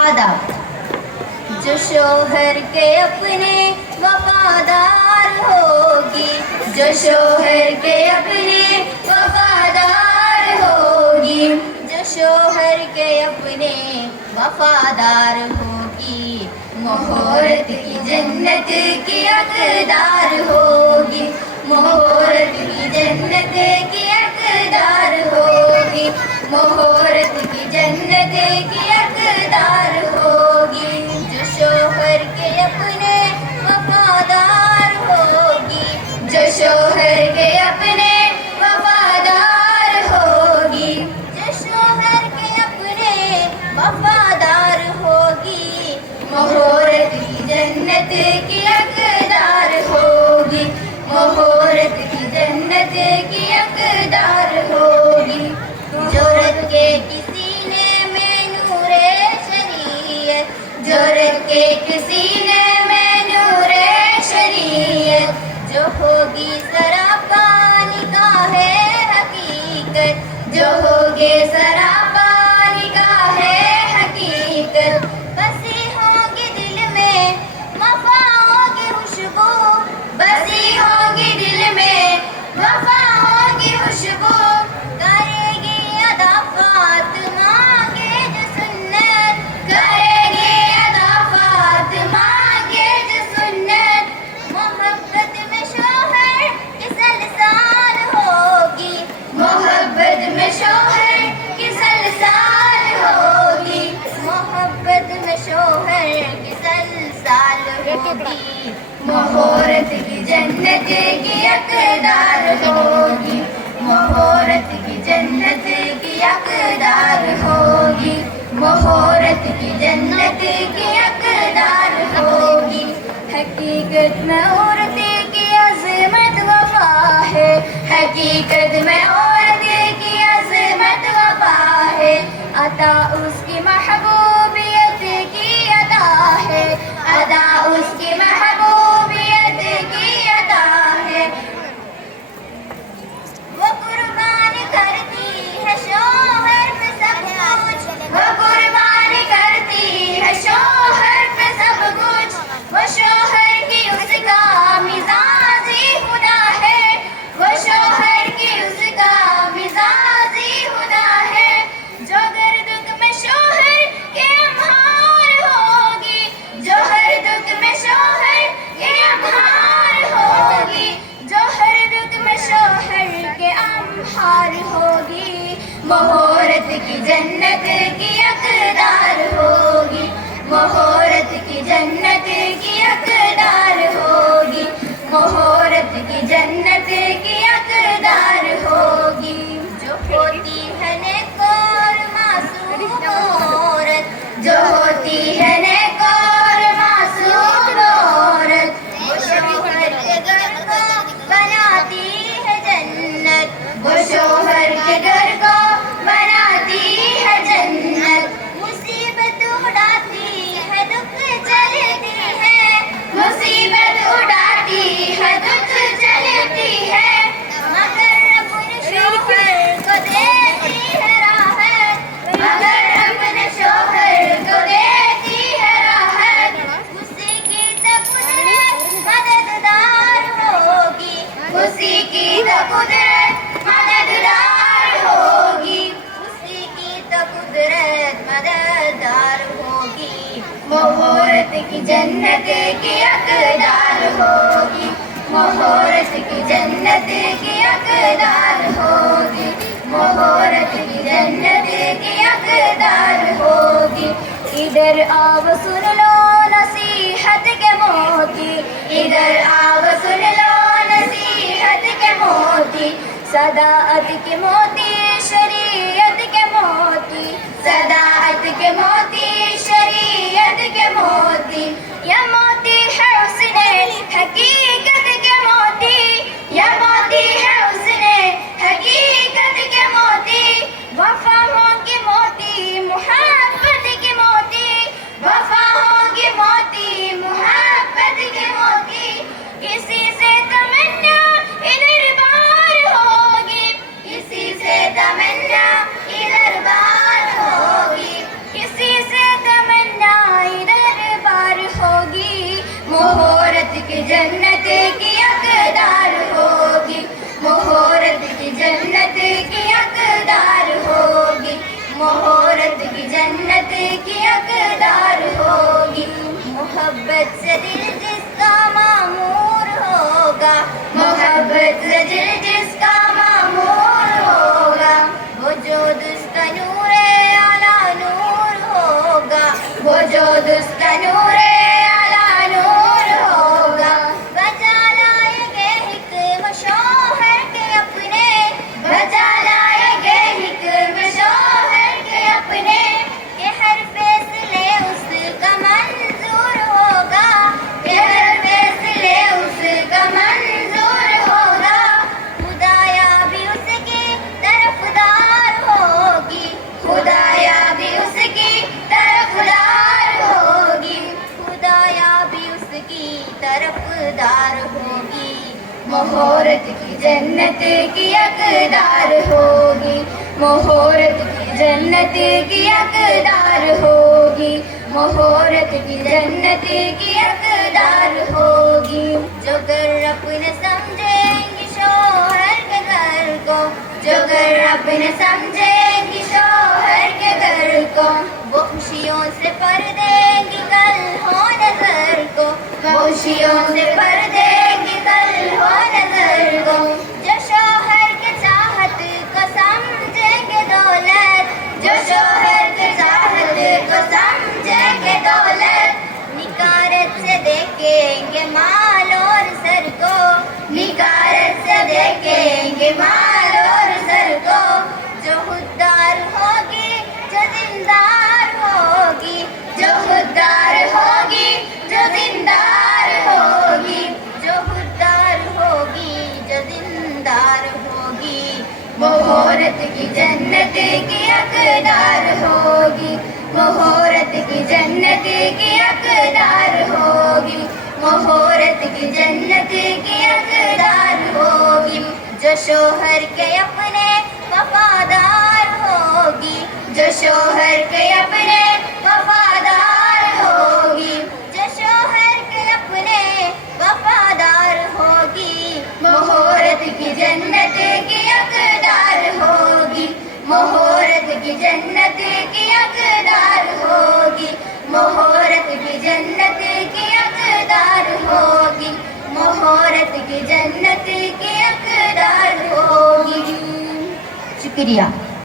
آداب۔ جو شوہر کے اپنے وفادار ہوگی، جو شوہر کے اپنے وفادار ہوگی، جو شوہر کے اپنے وفادار ہوگی، مہورت کی جنت کی حقدار ہوگی، مہورت کی جنت کی حقدار ہوگی، مہورت کی جنت کی حقدار ہوگی۔ جو شوہر کے اپنے وفادار ہوگی، جو شوہر کے اپنے وفادار ہوگی، جو شوہر کے اپنے وفادار ہوگی، مہورت کی جنت کی حقدار ہوگی، مہورت کی جنت کی حقدار ہوگی۔ جو رکھے کسی نے میں نور شریعت، جو رکھے کسی نے میں نور شریعت، جو ہوگی سراپا نگاہ حقیقت، جو ہوگی سراپا نگاہ حقیقت، بسی ہوگی دل میں وفاؤں کی خوشبو، بسی ہوگی دل میں وفاؤں کی خوشبو، کرے گی ادا فاطمہ کے جو سنت، کرے گی ادا فاطمہ کے جو سنت، محبت میں شوہر کی سلسال ہوگی، محبت میں شوہر کی سلسال ہوگی، محبت میں شوہر کی سلسال ہوگی، مہورت کی جنت کی حقدار ہوگی، مہورت کی جنت کی حقدار ہوگی، مہورت کی جنت کی حقدار ہوگی۔ حقیقت میں عورت کی عظمت وفا ہے، حقیقت میں عورت کی عظمت وفا ہے، عطا اس کی محبوبیت کی عطا ہے، ادا اس کی محبوبیت کی عطا ہے۔ وہ قربان کرتی ہے شوہر پہ سب کچھ، وہ قربان کرتی ہے شوہر پہ سب کچھ، وہ شوہر کی اس کا مزاجی خدا ہے، وہ شوہر کی اس کا مزاجی خدا ہے، جو ہر دکھ میں شوہر کے امہار ہوگی، جو ہر دکھ میں شوہر کے امہار ہوگی، جو ہر دکھ میں شوہر کے امہار ہوگی، مہورت کی جنت کی حقدار ہوگی، مہورت کی جنت کی حقدار ہوگی، مہورت کی جنت کی حقدار ہوگی۔ جو ہوتی ہے نیک اور معصوم عورت، جو ہوتی ہے نیک اور معصوم عورت، وہ شوہر کے گھر کو بناتی ہے جنت، وہ شوہر کے گھر کو بناتی ہے جنت، مصیبت اڑاتی ہے دکھ چلتی ہے، مصیبت اڑاتی ہے دکھ چلتی ہے، مگر اپنے شوہر کو دیتی ہے راحت، مگر اپنے شوہر کو دیتی ہے راحت، اسی کی تو قدرت مددگار ہوگی، اسی کی تو قدرت مددگار ہوگی، اسی کی تو قدرت مددگار ہوگی، مہورت کی جنت کی حقدار ہوگی، مہورت کی جنت کی حقدار ہوگی، مہورت کی جنت کی حقدار ہوگی۔ ادھر آو سن لو نصیحت کے موتی، ادھر آو سن لو نصیحت کے موتی، صداعت کے موتی شریعت کے موتی، صداعت کے موتی شریعت کے موتی، یا موتی ہے حسن حقیقت کے موتی، یا موتی ہے حسن حقیقت کے موتی، وفاؤں کی موتی محبت کی موتی، وفاؤں کی موتی محبت کی موتی، کسی سے تمنا ادھر بار ہوگی، کسی سے تمنا ادھر بار ہوگی، کسی سے تمنا کی اقدار ہوگی، مہورت کی جنت کی اقدار ہوگی، مہورت کی جنت کی اقدار ہوگی۔ جو گر اپنے سمجھیں گی شوہر کے گھر کو، جو گر اپنے سمجھیں گی شوہر کے گھر کو، وہ خوشیوں سے پر دیں گی کل ہو نظر کو، وہ خوشیوں سے پر دیں گی کل ہو نظر کو۔ جو شوہر کے چاہت کو سمجھیں گے دولت، جو شوہر کے چاہت کو سمجھیں گے دولت، نکارت سے دیکھیں گے مال اور سر کو، نکارت سے دیکھیں گے مال اور سر کو۔ جو خوددار ہوگی جو زندار ہوگی، جو خوددار ہوگی جو زندار ہوگی، جو خوددار ہوگی جو زندار ہوگی، مہورت کی جنت کی اقدار ہوگی، مہورت کی جنت کی اقدار ہوگی، مہورت کی جنت کی اقدار ہوگی۔ جو شوہر کے اپنے وفادار ہوگی، جو شوہر کے اپنے وفادار ہوگی، جو شوہر کے اپنے وفادار ہوگی، مہورت کی جنت کی اقدار ہوگی، مہورت کی جنت کی اقدار ہوگی، مہورت کی جنت کی اقدار ہوگی، مہورت کی جنت کی اقدار ہوگی۔ شکریہ۔